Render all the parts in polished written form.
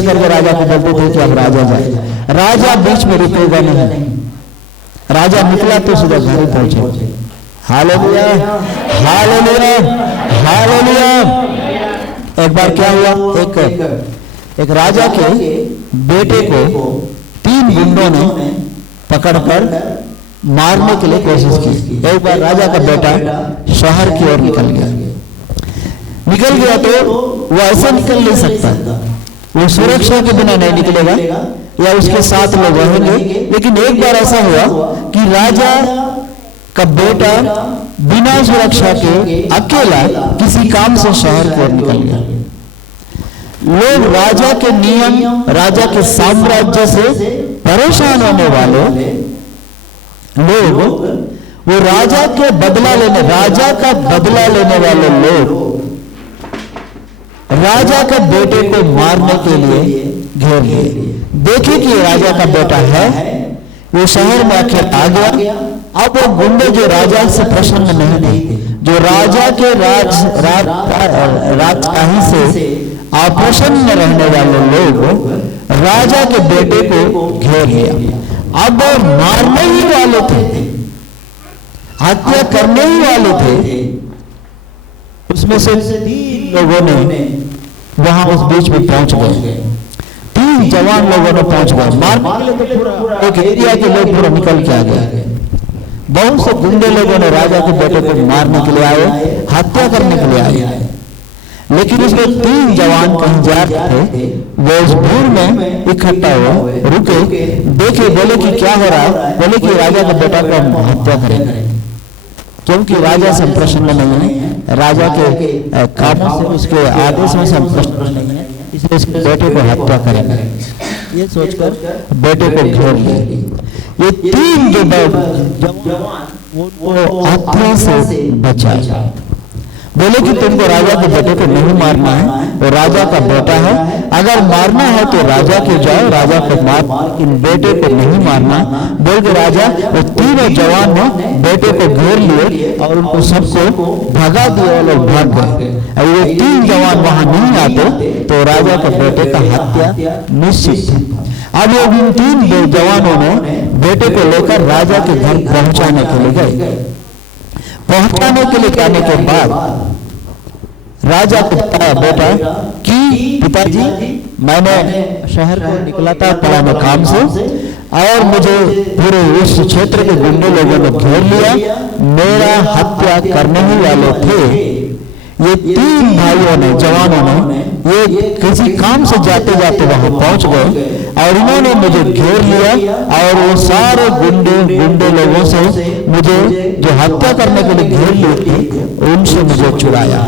करके राजा को बोलते थे कि अब राजा जाए। राजा बीच में रुकेगा नहीं, राजा निकला तो सीधा घर ही पहुंचे। Hallelujah, hallelujah, hallelujah. एक बार क्या हुआ, एक राजा के बेटे को 3 गुंडों ने पकड़कर मारने के लिए कोशिश की। एक बार राजा का बेटा शहर की ओर निकल गया तो वो ऐसे निकल नहीं सकता, वो सुरक्षा के बिना नहीं निकलेगा या उसके साथ लोग रहेंगे। लेकिन एक बार ऐसा हुआ कि राजा का बेटा बिना सुरक्षा के अकेला किसी काम से शहर की ओर निकल गया। लोग राजा के नियम, राजा के साम्राज्य से परेशान होने वाले लोग, वो राजा का बदला लेने वाले लोग राजा के बेटे को मारने के लिए घेर लिए। देखे कि राजा का बेटा है, वो शहर में आखिर आ गया। अब वो गुंडे जो राजा से प्रसन्न नहीं थे, जो राजा के राजशाही से अप्रसन्न रहने वाले लोग राजा के बेटे को घेर लिया। अब वो मारने ही वाले थे, हत्या करने ही वाले थे। उसमें से 3 लोगों ने वहां उस बीच में पहुंच गए। 3 जवान लोगों ने पहुंच गए। मारने के लिए तो पूरा एक एरिया के लोग पूरा निकल के आ गए। बहुत से गुंडे लोगों ने राजा के बेटे को मारने के लिए आए, हत्या करने के लिए आए। लेकिन उसमें 3 जवान कहीं जा रहे थे, वो उस भीड़ में इकट्ठा हुए, रुके, देखे, बोले कि क्या हो रहा है। बोले कि राजा का बेटा को हम हत्या करेंगे, क्योंकि राजा से प्रसन्न नहीं है, राजा के काम से, उसके आदेश में हम प्रसन्न नहीं है, इसलिए इसके बेटे को हत्या करेंगे। ये सोचकर बेटे को घेर लिए। ये 3 जो जवान वो हत्या से बचा। बोले कि तुमको राजा के बेटे को नहीं मारना है, वो राजा का बेटा है, अगर मारना है तो राजा के जाओ, राजा को मार, इन बेटे को नहीं मारना। बोल के राजा वो 3 जवान ने बेटे को घेर लिए और उनको सबको भगा दिया, लोग भाग गए। अब ये 3 जवान वहां नहीं आते तो राजा के बेटे का हत्या निश्चित थी। अब इन 3 जवानों ने बेटे को लेकर राजा के घर पहुंचाने के लिए गए। पहुंचाने के लिए जाने के बाद राजा को बताया बेटा कि पिताजी, मैंने शहर को निकला था पुराने काम से और मुझे पूरे उस क्षेत्र के गुंडे लोगों ने घेर लिया, मेरा हत्या करने ही वाले थे। ये 3 भाइयों ने, जवानों ने, ये किसी काम से जाते जाते वहां पहुंच गए और इन्होंने मुझे घेर लिया और वो सारे गुंडे लोगों से मुझे जो हत्या करने के लिए घेर लिए थे उनसे मुझे चुराया।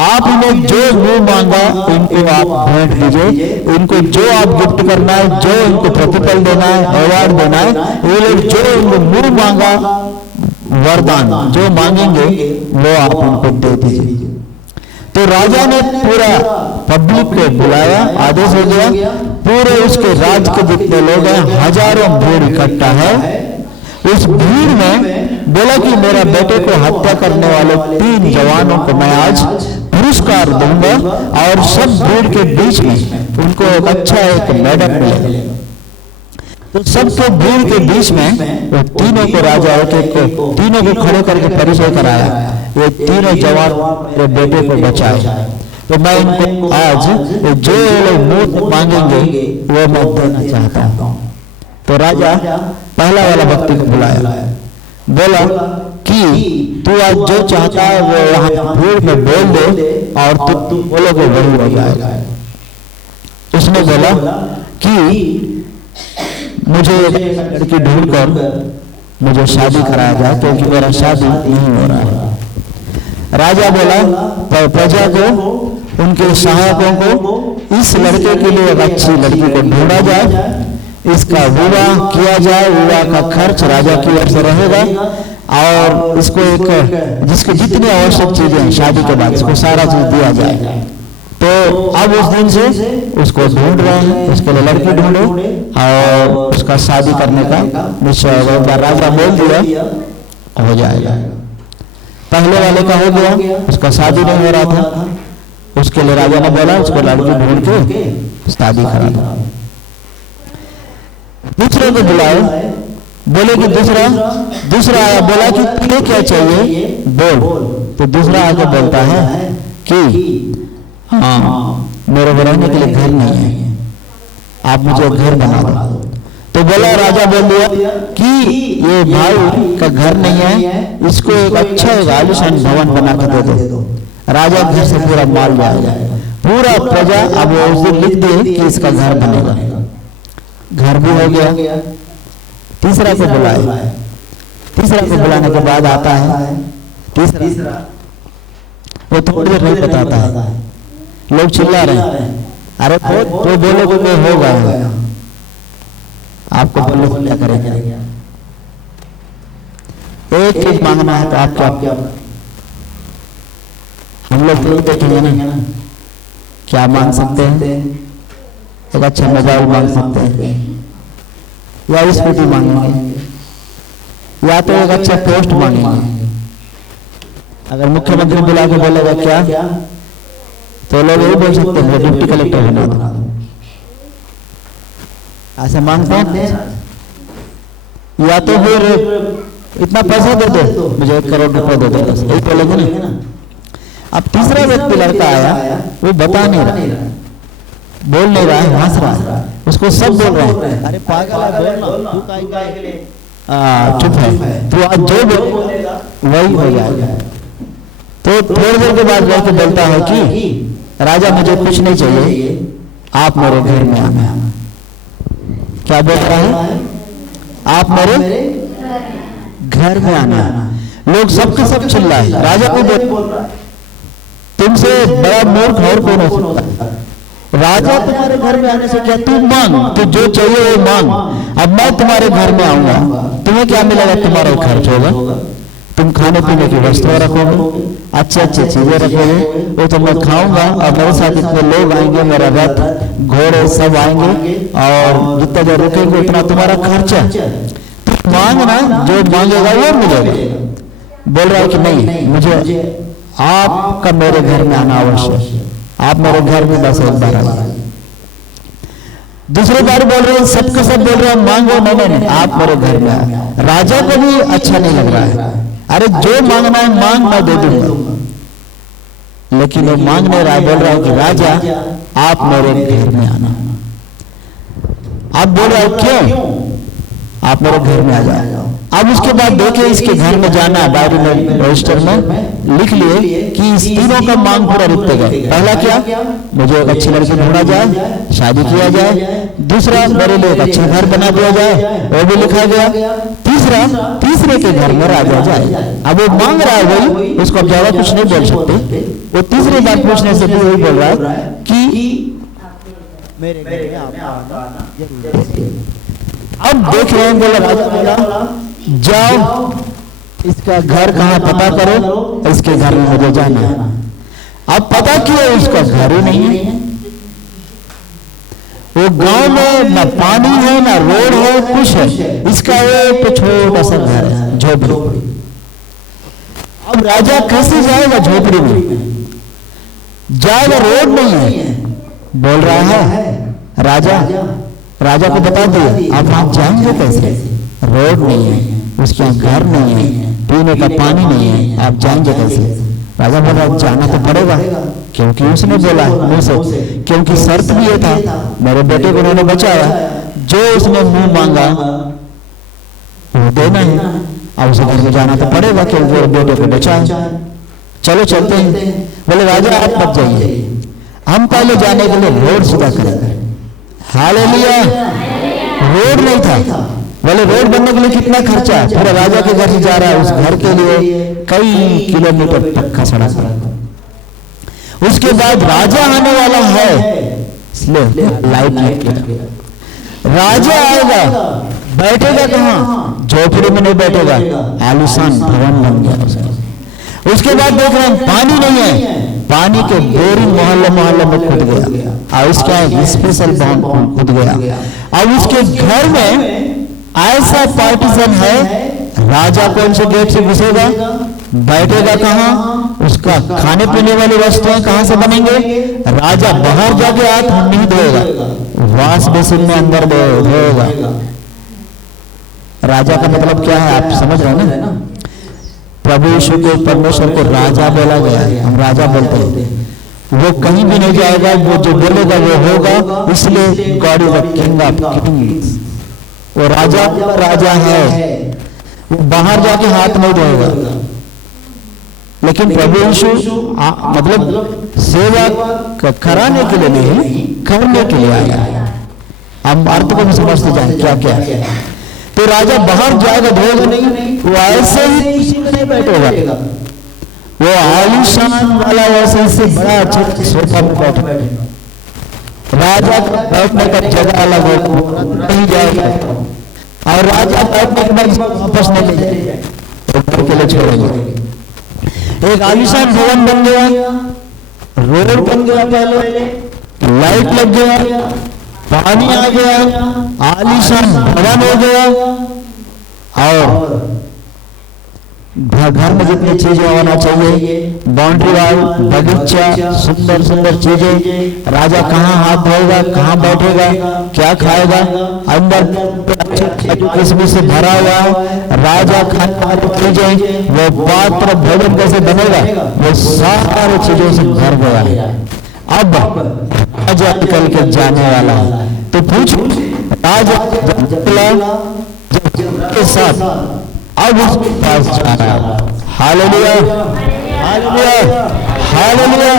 आप इन्हें जो मुंह मांगा इनको आप भेंट दीजिए, इनको जो आप गिफ्ट करना है, जो इनको प्रतिफल देना है, अवार्ड देना है, वो लोग जो इनको मुंह मांगा वरदान जो मांगेंगे वो आप उनको दे दीजिए। तो राजा ने पूरा पब्लिक को बुलाया, आदेश हो गया, पूरे उसके राज्य के जितने लोग हैं, हजारों भीड़ इकट्ठा है। उस भीड़ में बोला कि मेरा बेटे को हत्या करने वाले 3 जवानों को मैं आज पुरस्कार दूंगा और सब भीड़ के बीच में उनको एक अच्छा एक मेडल मिलेगा। तो सबके भीड़ के बीच में वो 3 को राजा एक तीनों को खड़े करके परिचय कराया। ये 3 जवान मेरे बेटे को बचाए, तो मैं इनको आज जो लोग मुंह मांगेंगे वो मैं देना चाहता हूँ। तो राजा पहला वाला व्यक्ति को बुलाया, बोला कि तू आज जो चाहता है वो यहाँ भीड़ में बोल दे और तू बोलोगे वही हो जाएगा। उसने बोला कि मुझे एक लड़की ढूंढकर मुझे शादी कराया जाए, क्योंकि मेरा शादी नहीं हो रहा है। राजा बोला प्रजा को, उनके सहायकों को, इस लड़के के लिए एक अच्छी लड़की को ढूंढा जाए, इसका विवाह किया जाए, विवाह का खर्च राजा की ओर से रहेगा और इसको एक जिसकी जितनी आवश्यक चीजें हैं शादी के बाद इसको सारा चीज दिया जाए। तो अब उस दिन से उसको ढूंढ रहे हैं, उसके लिए लड़की ढूंढो और उसका शादी करने का निश्चय होगा। राजा बोल दिया हो जाएगा। पहले वाले का हो गया, उसका शादी नहीं हो रहा था, उसके लिए राजा ने बोला उसको लड़की ढूंढ के शादी करा दो। दूसरे को बुलाए, बोले कि दूसरा आया, बोला कि तुझे क्या चाहिए बोल। तो दूसरा आके बोलता है कि हाँ मेरे को रहने के लिए घर नहीं है, आप मुझे घर बना दो। तो बोला, राजा बोल दिया कि ये भाई का घर नहीं है, इसको एक अच्छा एक आलिशान भवन बना के दे दो। राजा घर से पूरा माल जाएगा, पूरा प्रजा अब उस दिन लिख दे कि इसका घर बनेगा। घर भी हो गया। तीसरा को बुलाए, तीसरा को बुलाने के बाद आता है तीसरा, वो थोड़ी देर नहीं बताता है, लोग चिल्ला रहे हैं, अरे तो बोलो कि होगा, आपको बोलो क्या करेंगे। एक चीज मांगना है तो आप क्या, हम लोग नहीं देखेंगे ना, क्या मांग सकते हैं? एक अच्छा मोबाइल मांग सकते हैं, या स्कूटी मांगेंगे, या तो एक अच्छा पोस्ट मांगेंगे। अगर मुख्यमंत्री बुला के बोलेगा क्या, तो लोग यही बोल सकते हैं डिप्टी कलेक्टर बना दो, ऐसे मांगते हैं। या तो फिर इतना पैसा दे दो, मुझे 1 करोड़ रुपए दे दो, बस यही बोलेंगे ना। अब तीसरा व्यक्ति लड़का आया, वो बता नहीं रहा, बोल नहीं रहा है, हंस रहा है, उसको सब बोल रहे हैं, अरे पागल है बोलना, तू काहे के लिए चुप है, तो आज जो बोलेगा वही हो जाएगा। तो थोड़ी देर के बाद लड़के बोलता है कि राजा मुझे कुछ नहीं चाहिए, आप मेरे घर में आना। क्या बोल रहा है? आप मेरे घर में आना। लोग सबके सब चिल्लाए, राजा को बोल रहा है तुमसे बड़ा मूर्ख और कौन हो सकता है? राजा तुम्हारे घर में आने से क्या, तू मांग, तू जो चाहिए वो मांग, अब मैं तुम्हारे घर में आऊंगा, तुम्हें क्या मिलेगा? तुम्हारा खर्च होगा, तुम खाने पीने की वस्तुएं रखोगे, अच्छी अच्छी चीजें रखोगे, वो तो मैं खाऊंगा, और मेरे साथ इतने लोग आएंगे, मेरा रथ घोड़े सब आएंगे, और जितना देर रुकेंगे उतना तुम्हारा खर्चा। तुम मांगना, जो मांगेगा वो मिलेगा। बोल रहा है कि नहीं, मुझे आपका मेरे घर में आना आवश्यक, आप मेरे घर में बस एक बार आइए। दूसरी बार बोल रहे हैं, सबके सब बोल रहे हैं मांगो, नहीं, आप मेरे घर में आए। राजा को भी अच्छा नहीं लग रहा है, अरे जो मांगना है मांग, मैं दे दूंगा, लेकिन वो मांग नहीं रहा है, बोल रहा है कि राजा आप मेरे घर में आना। आप बोल रहा है क्यों, आप मेरे घर में आ जाओ। अब उसके बाद देखिए, इसके घर में जाना, डायरी में रजिस्टर में लिख लिए कि इस तीनों का मांग पूरा रुकतेगा। पहला क्या, मुझे एक अच्छी लड़की ढूंढा जाए, शादी किया जाए। दूसरा, मेरे लिए एक अच्छा घर बना दिया जाए, वो भी लिखा गया। तीसरा, तीसरे के घर में राजा जाए। अब वो मांग रहा है वही, उसको अब ज्यादा कुछ नहीं बोल सकते। वो तीसरी बार पूछने से भी वही बोल रहा है कि मेरे घर में आप आना। अब देख रहे हैं, बोला राजा बोला जाओ, इसका घर कहाँ पता करो, इसके घर में मुझे जाना है। अब पता किया, उसका घर ही नहीं है। वो गांव में न पानी है, न रोड है, कुछ है, इसका एक छोटा सा घर है, झोपड़ी। अब राजा कैसे जाएगा झोपड़ी में, जाएगा, रोड नहीं है। बोल रहा है राजा को बता दिया, अब आप जाएंगे कैसे, रोड नहीं है, उसके यहाँ घर नहीं है, पीने का पानी नहीं है, आप जाएंगे कैसे? राजा बोला जाना तो पड़ेगा, क्योंकि उसने बोला मुंह से, क्योंकि शर्त भी ये था, मेरे बेटे को उन्होंने बचाया, जो उसने मुंह मांगा वो देना है, अब उसे घर में जाना तो पड़ेगा, क्योंकि वो बेटे को बचाया। चलो चलते हैं। बोले राजा आप मत जाइए, हम पहले जाने के लिए रोड सीधा करेंगे। हालेलुया, रोड नहीं था। बोले रोड बनने के लिए कितना खर्चा है? पूरा राजा के घर से जा रहा है, उस घर के लिए कई किलोमीटर पक्का सड़क है। उसके बाद राजा आने वाला है, इसलिए लाइट लग गया। राजा आएगा, बैठेगा कहाँ? झोपड़ी में नहीं बैठेगा, आलीशान भवन बन गया। उसके बाद देख रहे हैं पानी नहीं है, पानी के बोरिंग मोहल्ले में खुद गया, और इसका स्पेशल बाउंड खुद गया। अब उसके घर में ऐसा पार्टीशन है, राजा कौन से गेट से घुसेगा, बैठेगा कहाँ, उसका खाने पीने वाली वस्तुएं कहां से बनेंगे, राजा बाहर जाके हाथ नहीं धोएगा, वाश बेसिन में अंदर धोएगा। राजा का मतलब क्या है आप समझ रहे हैं ना। प्रभु यीशु को, परमेश्वर को राजा बोला गया है, हम राजा बोलते हैं। वो कहीं भी नहीं जाएगा, वो जो बोलेगा वो होगा, इसलिए God is the king of Kings. वो राजा है, वो बाहर जाके हाथ नहीं धोएगा। लेकिन प्रभु यीशु मतलब सेवा कराने के लिए नहीं, करने के लिए आया। हम अर्थ को भी समझते जाए क्या क्या। तो राजा बाहर जाएगा, धोएगा नहीं, वो ऐसे ही नहीं बैठेगा, वो आलीशान वाला ऐसे बड़ा अच्छा सोफा में बैठेगा। राजा का बैठने का जगह अलग हो, नहीं जाएगा, और राजा बैठने के बाद वापस नहीं जाएगा, ऊपर के लिए छोड़ेंगे। एक आलीशान भवन बन गया, रोड बन गया, पहले लाइट लग गया, पानी आ गया, आलीशान भवन हो गया, और घर में जितनी चीजें होना चाहिए, बाउंड्री वाल, बगीचा, सुंदर सुंदर चीजें, राजा कहाँ हाथ धोएगा, कहाँ बैठेगा, क्या खाएगा, अंदर किस्म से भरा हुआ राजा खाने वाली चीजें, वो पात्र भोजन कैसे बनेगा, वो सारी चीजों से भर गया। अब राजा निकल के जाने वाला है, तो पूछ राजा के साथ अब उसके पास जा रहा है। Hallelujah, hallelujah, hallelujah.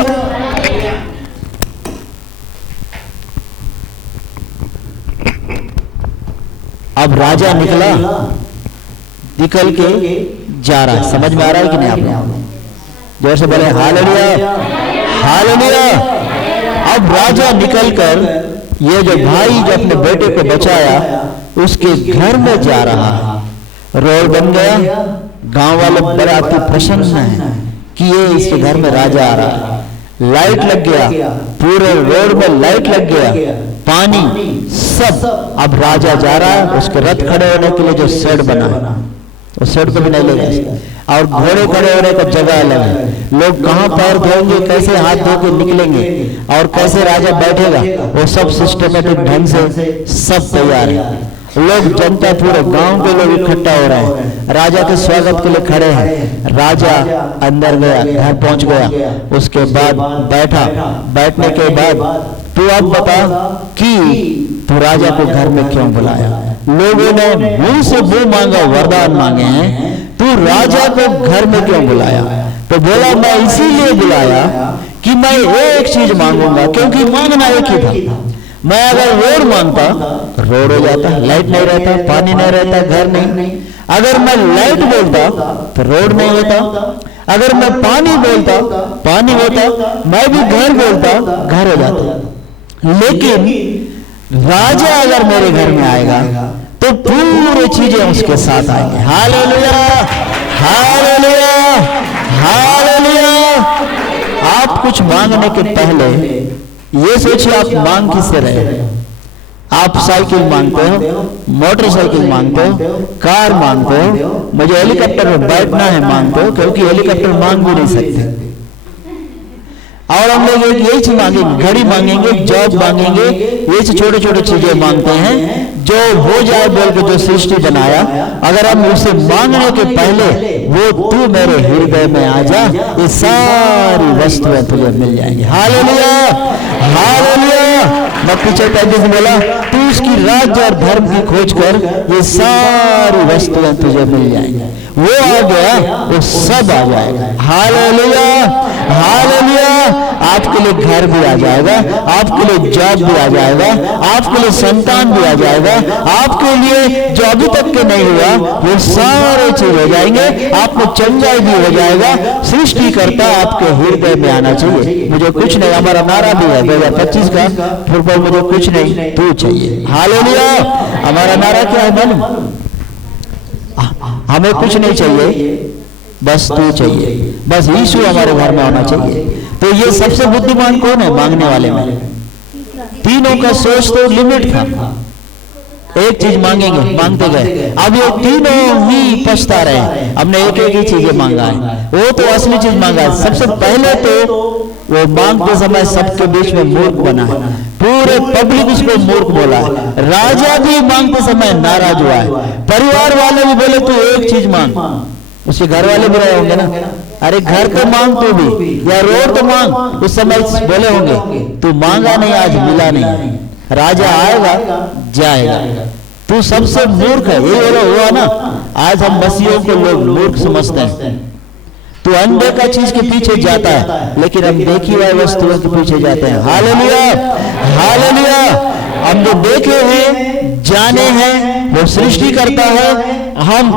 अब राजा निकल के जा रहा है। समझ में आ रहा है कि नहीं आपने? जोर से बोले हालेलुया, हालेलुया। अब राजा निकलकर ये जो भाई जो अपने बेटे को बचाया उसके घर में जा रहा है। रोड बन गया, गांव वाले बड़े अति प्रसन्न हैं कि ये इसके घर में राजा आ रहा है। लाइट लग गया, पूरे रोड में लाइट लग गया, पानी सब। अब राजा जा रहा है, उसके रथ खड़े होने के लिए जो शेड बना है, उस शेड को भी नहीं ले गया, और घोड़े खड़े होने का जगह अलग है। लोग कहाँ पैर धोएंगे, कैसे हाथ धो के निकलेंगे, और कैसे राजा बैठेगा, वो सब सिस्टमेटिक ढंग से सब तैयार है। लोग, जनता, पूरे गांव के लोग इकट्ठा हो रहे हैं, राजा के स्वागत के लिए खड़े हैं। राजा अंदर गया, घर पहुंच गया, उसके बाद बैठा। बैठने के बाद तू अब बता कि तू राजा को घर में क्यों बुलाया। लोगों ने मुंह से मुंह मांगा, वरदान मांगे हैं, तू राजा को घर में क्यों बुलाया? तो बोला मैं इसीलिए बुलाया कि मैं एक चीज मांगूंगा, क्योंकि मांगना एक ही था। मैं अगर रोड मांगता, रोड हो जाता, लाइट नहीं रहता, पानी नहीं रहता, घर नहीं। अगर मैं लाइट बोलता तो रोड नहीं होता, अगर मैं पानी बोलता पानी होता, मैं भी घर बोलता घर हो जाता। लेकिन राजा अगर मेरे घर में आएगा तो पूरी चीजें उसके साथ आएंगे। Hallelujah, hallelujah, hallelujah. आप कुछ मांगने के पहले ये सोचिए आप मांग किससे रहे हो। आप साइकिल मांगते हो, मोटरसाइकिल मांगते हो, कार मांगते हो, मुझे हेलीकॉप्टर में बैठना है मांगते हो, क्योंकि हेलीकॉप्टर मांग भी नहीं सकते। और हम लोग एक यही चीज मांगेंगे, घड़ी मांगेंगे, जॉब मांगेंगे, ये छोटे छोटे चीजें मांगते हैं जो हो जाए बोल के जो सृष्टि बनाया। अगर हम उसे मांगने के पहले वो तू मेरे हृदय में आ जा, ये सारी वस्तुएं तुझे मिल जाएंगी। Hallelujah, hallelujah. मत्ती 6:35 बोला तू उसकी राज्य और धर्म की खोज कर, ये सारी वस्तुएं तुझे मिल जाएंगी। वो आ गया, वो सब आ जाएगा। Hallelujah, hallelujah. आपके लिए घर भी आ जाएगा, आपके लिए जॉब भी आ जाएगा, आपके लिए संतान भी आ जाएगा, आपके लिए जो अभी तक के नहीं हुआ वो सारे चीज हो जाएंगे। आप में चंगाई भी हो जाएगा। सृष्टिकर्ता आपके हृदय में आना चाहिए। मुझे कुछ नहीं, हमारा नारा भी है 2025 का, फुटबॉल मुझे कुछ नहीं तू चाहिए। हालेलुया। हमारा नारा क्या है मालूम? हमें कुछ नहीं चाहिए, बस तू चाहिए, बस यीशु हमारे घर में होना चाहिए। तो ये सबसे बुद्धिमान कौन है मांगने वाले में? तीनों का सोच तो लिमिट था। एक चीज मांगेंगे, मांगते गए, अब ये तीनों ही पछता रहे, हमने एक एक ही चीजें मांगा है। वो तो असली चीज मांगा है। सबसे पहले तो वो मांगते समय सबके बीच में मूर्ख बना है, पूरे पब्लिक उसको मूर्ख बोला है। राजा भी मांगते समय नाराज हुआ है, परिवार वाले भी बोले तू एक चीज मांग, उसके घर वाले भी रहे होंगे ना, अरे घर तो मांग तू भी, या रोड तो मांग। उस समय बोले होंगे तू मांगा नहीं, आज मिला नहीं, राजा आएगा जाएगा, तू सबसे मूर्ख है। ये बोला हुआ ना, आज हम मसीहों को लोग मूर्ख समझते हैं। तू अनदेखा चीज के पीछे जाता है, लेकिन हम देखी हुई वस्तुओं के पीछे जाते हैं। Hallelujah, hallelujah. हम जो देखे हैं, जाने हैं, वो सृष्टि करता है, हम